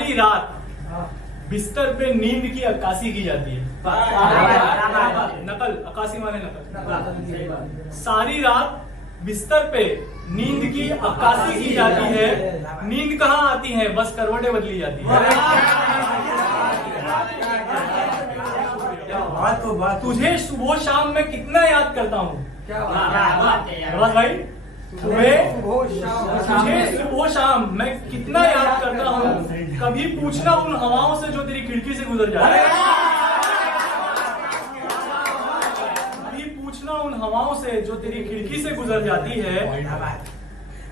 सारी रात बिस्तर पे नींद की अक्कासी की जाती है। नकल, अक्कासी माने नकल। सारी रात बिस्तर पे नींद की अक्कासी की जाती है। नींद कहाँ आती है, बस करवटें बदली जाती है। तुझे सुबह शाम मैं कितना याद करता हूँ भाई, तुझे सुबह शाम मैं कितना याद करता हूँ। कभी पूछना उन हवाओं से जो तेरी खिड़की से गुजर जाती है। कभी पूछना उन हवाओं से जो तेरी खिड़की से गुजर जाती है।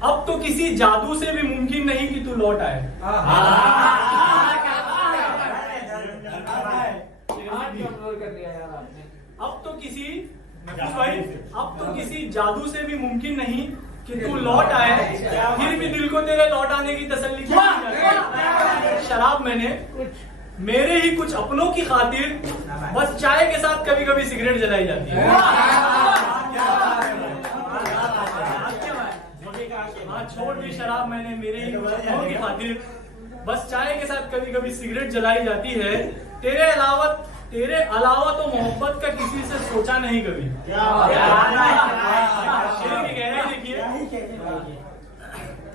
अब तो किसी जादू से भी मुमकिन नहीं कि तू लौट आए। अब तो किसी जादू से भी मुमकिन नहीं कि तू लौट आए। फिर भी दिल को तेरे लौट आने की तसल्ली क्यों नहीं जाती? शराब मैंने मेरे ही कुछ अपनों की खातिर बस चाय के साथ कभी कभी सिगरेट जलाई जाती है। हाँ, छोड़ दी शराब मैंने मेरे ही कुछ अपनों की खातिर बस चाय के साथ कभी कभी सिगरेट जलाई जाती है। तेरे अलावा तो मोहब्बत का किसी से सोचा नहीं कभी। देखिए,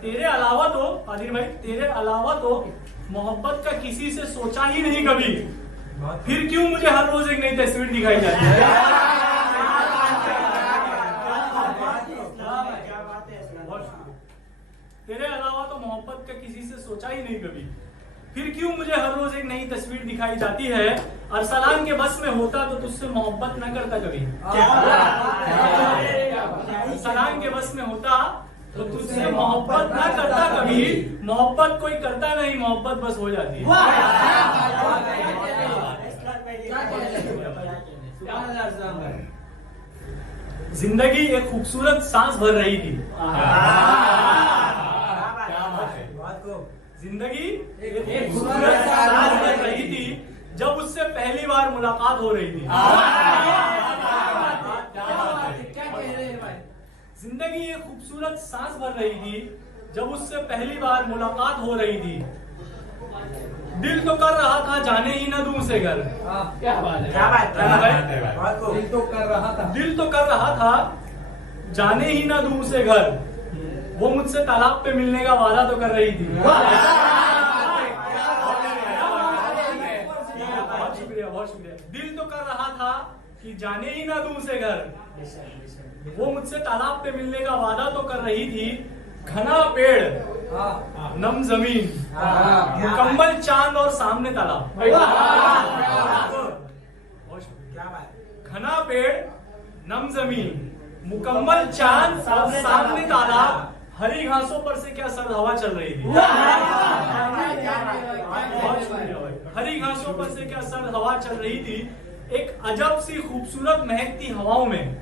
तेरे अलावा तो आदिर भाई, तेरे अलावा तो मोहब्बत का किसी से सोचा ही नहीं कभी। फिर क्यों मुझे हर रोज एक नई तस्वीर दिखाई जाती है? तेरे अलावा तो मोहब्बत का किसी से सोचा ही नहीं कभी। फिर क्यों मुझे हर रोज एक नई तस्वीर दिखाई जाती है? अरसलान के बस में होता तो तुझसे मोहब्बत न करता कभी। अरसलान के बस में होता तो तुझसे मोहब्बत न करता कभी। मोहब्बत कोई करता नहीं, मोहब्बत बस हो जाती है। जिंदगी एक खूबसूरत सांस भर रही थी। जिंदगी एक खूबसूरत सांस भर रही थी जब उससे पहली बार मुलाकात हो रही थी। जिंदगी एक खूबसूरत सांस भर रही थी जब उससे पहली बार मुलाकात हो रही थी। दिल तो कर रहा था जाने ही न दूं से घर। क्या बात है, दिल तो कर रहा था जाने ही न दूं से घर। वो मुझसे तालाब पे मिलने का वादा तो कर रही थी। बहुत शुक्रिया। दिल तो कर रहा था कि जाने ही ना दूं से घर। वो मुझसे तालाब पे मिलने का वादा तो कर रही थी। घना पेड़, नम जमीन, मुकम्मल चांद और सामने तालाब। घना पेड़, नम जमीन, मुकम्मल चांद और सामने तालाब। हरी घासों पर से क्या सर्द हवा चल रही थी। हरी घासों पर से क्या सर्द हवा चल रही थी। एक अजब सी खूबसूरत महकती हवाओं में,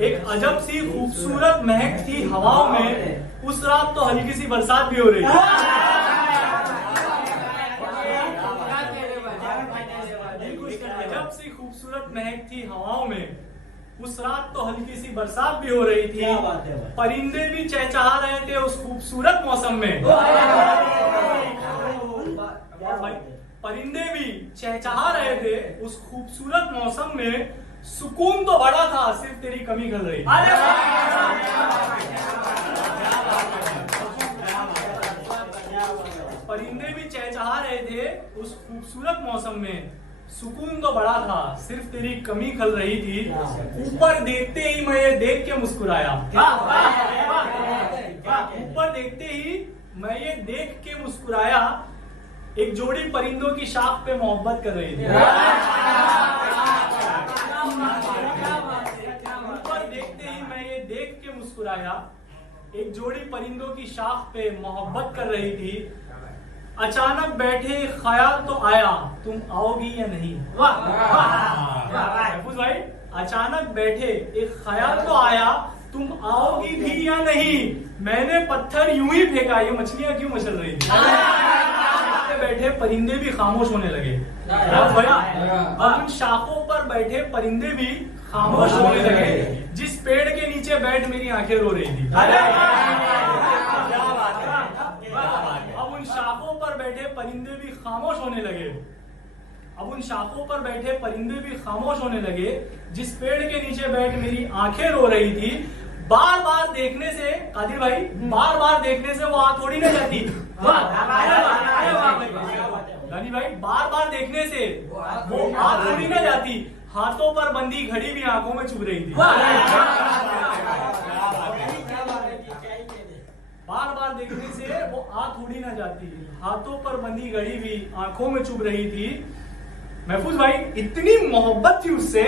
एक अजब सी खूबसूरत महकती हवाओं में उस रात तो हल्की सी बरसात भी हो रही थी। अजब सी खूबसूरत महकती हवाओं में उस रात तो हल्की सी बरसात भी हो रही थी। परिंदे भी चहचहा रहे थे उस खूबसूरत मौसम में। परिंदे भी चहचहा रहे थे उस खूबसूरत मौसम में। सुकून तो बड़ा था, सिर्फ तेरी कमी खल रही थी। परिंदे भी चहचहा रहे थे उस खूबसूरत मौसम में। सुकून तो बड़ा था, सिर्फ तेरी कमी खल रही थी। ऊपर देखते ही मैं ये देख के मुस्कुराया। ऊपर देखते ही मैं ये देख के मुस्कुराया। एक जोड़ी परिंदों की शाख पे मोहब्बत कर रही थी। ऊपर देखते ही मैं ये देख के मुस्कुराया। एक जोड़ी परिंदों की शाख पे मोहब्बत कर रही थी। अचानक बैठे ख्याल तो आया, तुम आओगी या नहीं। महफूज भाई, अचानक बैठे एक ख्याल तो आया, तुम आओगी भी या नहीं। मैंने पत्थर यूं ही फेंका, ये मछलियां क्यों मचल रही थी। बैठे परिंदे भी खामोश होने लगे। उन शाखों पर बैठे परिंदे भी खामोश होने लगे। जिस पेड़ के नीचे बैठ मेरी आंखें रो रही थी। परिंदे भी खामोश होने लगे। अब उन शाखों पर बैठे परिंदे भी खामोश होने लगे। जिस पेड़ के नीचे बैठ मेरी आंखें रो रही थी, बार बार देखने से, कादिर भाई, बार बार देखने से वो आंख थोड़ी ना जाती। रानी भाई, बार बार देखने से वो आंख थोड़ी ना जाती। हाथों पर बंदी घड़ी भी आंखों में चुभ रही थी। बार बार देखने से वो आंख थोड़ी ना जाती। हाथों पर बंदी घड़ी भी आंखों में चुभ रही थी। महफूज भाई, इतनी मोहब्बत थी उससे,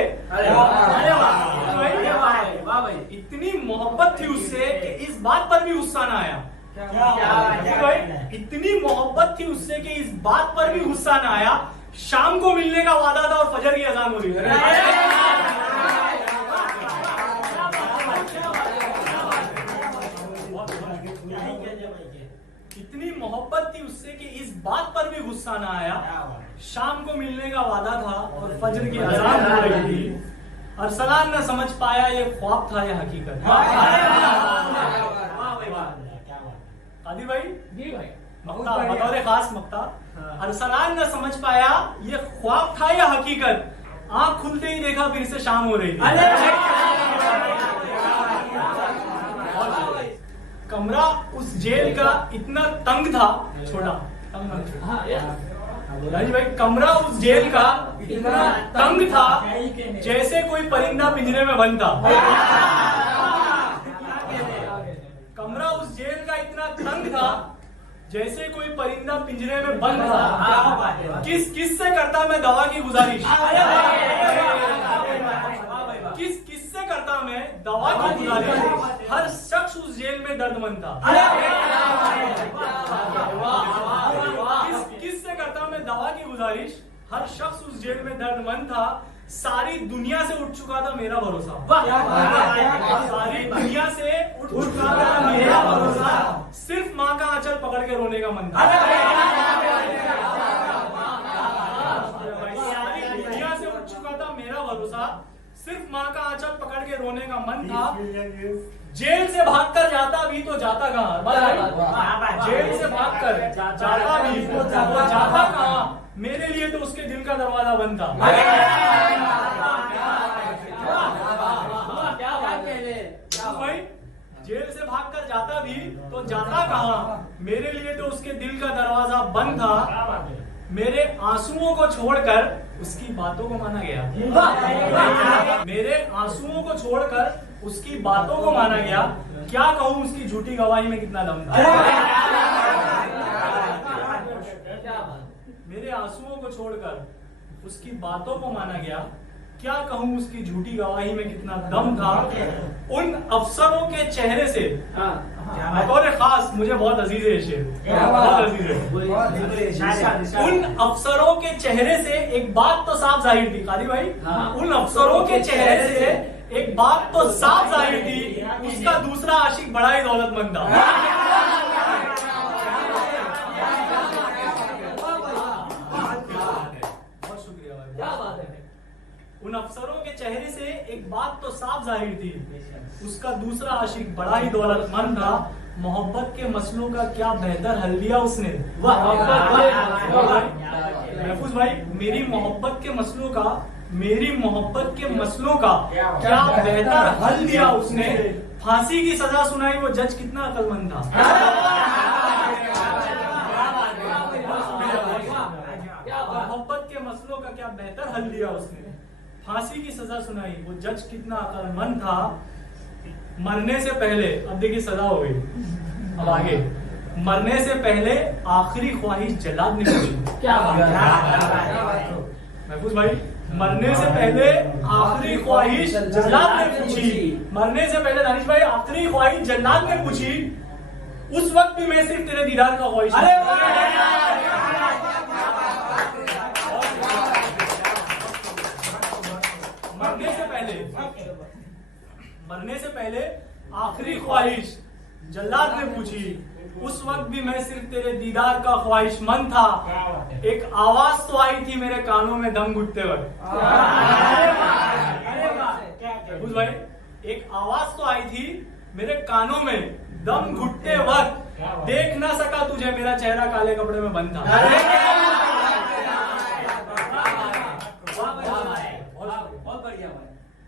इतनी मोहब्बत थी उससे कि इस बात पर भी गुस्सा ना आया। भाई, इतनी मोहब्बत थी उससे कि इस बात पर भी गुस्सा ना आया। शाम को मिलने का वादा था और फजर की अजान हो रही है। इतनी मोहब्बत थी उससे कि इस बात पर भी गुस्सा ना आया। शाम को मिलने का वादा था और फजर की अजान हो रही थी। अरसलान न समझ पाया ये ख्वाब था या हकीकत। कादिर भाई, जी भाई, मक्ता बतौर खास मक्ता, अरसलान न समझ पाया ये ख्वाब था या हकीकत। आंख खुलते ही देखा फिर से शाम हो रही थी। कमरा उस जेल का इतना तंग था, छोटा राजी भाई, कमरा उस जेल का इतना तंग था जैसे कोई परिंदा पिंजरे में बंद था। कमरा उस जेल का इतना तंग था जैसे कोई परिंदा पिंजरे में बंद था। किस से करता मैं दवा की गुजारिश, किस से करता मैं दवा की गुजारिश। हर शख्स उस जेल में दर्दमंद था। किस से करता मैं दवा की गुजारिश। हर शख्स उस जेल में दर्दमंद था। सारी दुनिया से उठ चुका था मेरा भरोसा। सारी दुनिया से उठ चुका था मेरा भरोसा। सिर्फ माँ का आंचल पकड़ के रोने का मन था। सारी दुनिया से उठ चुका था मेरा भरोसा। सिर्फ माँ का आंचल पकड़ के रोने का मन था। जेल से भागकर जाता भी तो जाता कहाँ। जेल से भागकर जाता भी तो जाता कहाँ। मेरे लिए तो उसके दिल का दरवाजा बंद था। भाई, जेल से भागकर जाता भी तो जाता कहाँ। मेरे लिए तो उसके दिल का दरवाजा बंद था। मेरे आंसुओं को छोड़कर उसकी बातों को माना गया। मेरे आंसुओं को छोड़कर उसकी बातों को माना गया। क्या कहूँ उसकी झूठी गवाही में कितना दम था। मेरे आंसुओं को छोड़कर उसकी बातों को माना गया। क्या कहूँ उसकी झूठी गवाही में कितना दम था। उन अफसरों के चेहरे से बतौर खास मुझे बहुत अजीज है शेर, बहुत अजीज है। उन अफसरों के चेहरे से एक बात तो साफ जाहिर थी, कादी भाई, उन अफसरों के चेहरे से एक बात तो साफ जाहिर थी, उसका दूसरा आशिक बड़ा ही दौलतमंद था। उन अफसरों के चेहरे से एक बात तो साफ जाहिर थी, उसका दूसरा आशिक बड़ा ही दौलतमंद था। मोहब्बत के मसलों का क्या बेहतर हल दिया उसने। महफूज भाई, मेरी मोहब्बत के मसलों का क्या बेहतर हल दिया उसने। फांसी की सजा सुनाई वो जज कितना अक्लमंद था। मोहब्बत के मसलों का क्या बेहतर हल दिया उसने। फांसी की सजा सुनाई वो जज कितना अक्लमंद था। मरने से पहले, अब देखिए सजा हो गई, अब आगे, मरने से पहले आखिरी ख्वाहिश जल्लाद ने पूछी। क्या महफूज भाई, मरने से पहले आखिरी ख्वाहिश जल्लाद ने पूछी। मरने से पहले दानिश भाई आखिरी ख्वाहिश जल्लाद ने पूछी। उस वक्त भी मैं सिर्फ तेरे दीदार का ख्वाहिश। मरने से पहले आखिरी ख्वाहिश जल्लाद ने पूछी। उस वक्त भी मैं सिर्फ तेरे दीदार का ख्वाहिशमंद था। एक आवाज तो आई थी मेरे कानों में दम घुटते वक्त। भाई, एक आवाज तो आई थी मेरे कानों में दम घुटते वक्त देख ना सका तुझे, मेरा चेहरा काले कपड़े में बंद था।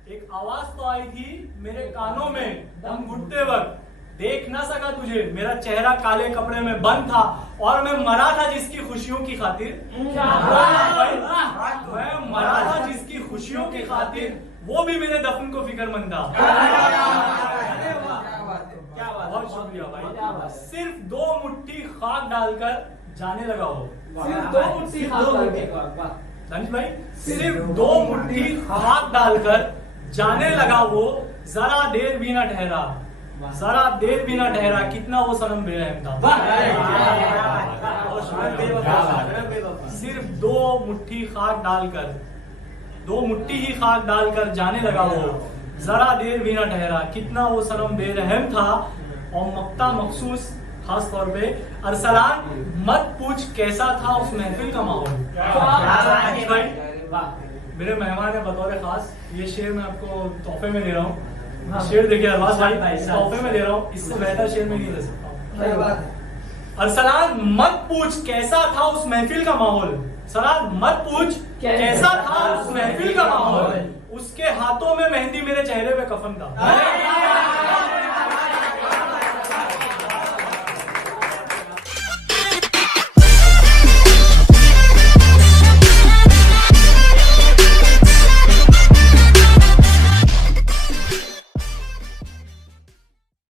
एक आवाज तो आई थी मेरे कानों में दम घुटते वक्त, देख ना सका तुझे, मेरा चेहरा काले कपड़े में बंद था, और मैं मरा था जिसकी खुशियों की खातिर। मैं मरा था जिसकी खुशियों की खातिर, वो भी मेरे दफन को फिक्रमंद था। बहुत शुक्रिया भाई। सिर्फ 2 मुट्ठी खाक डालकर जाने लगा हो। सिर्फ 2 मुट्ठी खाक डालकर धनुष भाई, सिर्फ 2 मुट्ठी खाक डालकर जाने लगा वो, जरा देर भी ना ठहरा, जरा देर भी ना ठहरा, कितना वो सनम बेरहम था। सिर्फ 2 मुट्ठी खाक डालकर, 2 मुट्ठी ही खाक डालकर जाने लगा वो, जरा देर भी ना ठहरा, कितना वो सनम बेरहम था। और मक्ता मखसूस खास तौर पे, अरसलान मत पूछ कैसा था उस महफिल का माहौल। मेरे मेहमान है बतौर खास, ये शेर मैं आपको तोहफे में दे रहा हूँ। शेर देखिए अरबाज भाई, तोहफे में दे रहा हूँ, इससे बेहतर शेर में नहीं दे सकता। अरसलान मत पूछ कैसा था उस महफिल का माहौल, सलान मत पूछ कैसा था उस महफिल का माहौल, उसके हाथों में मेहंदी मेरे चेहरे पे कफन था।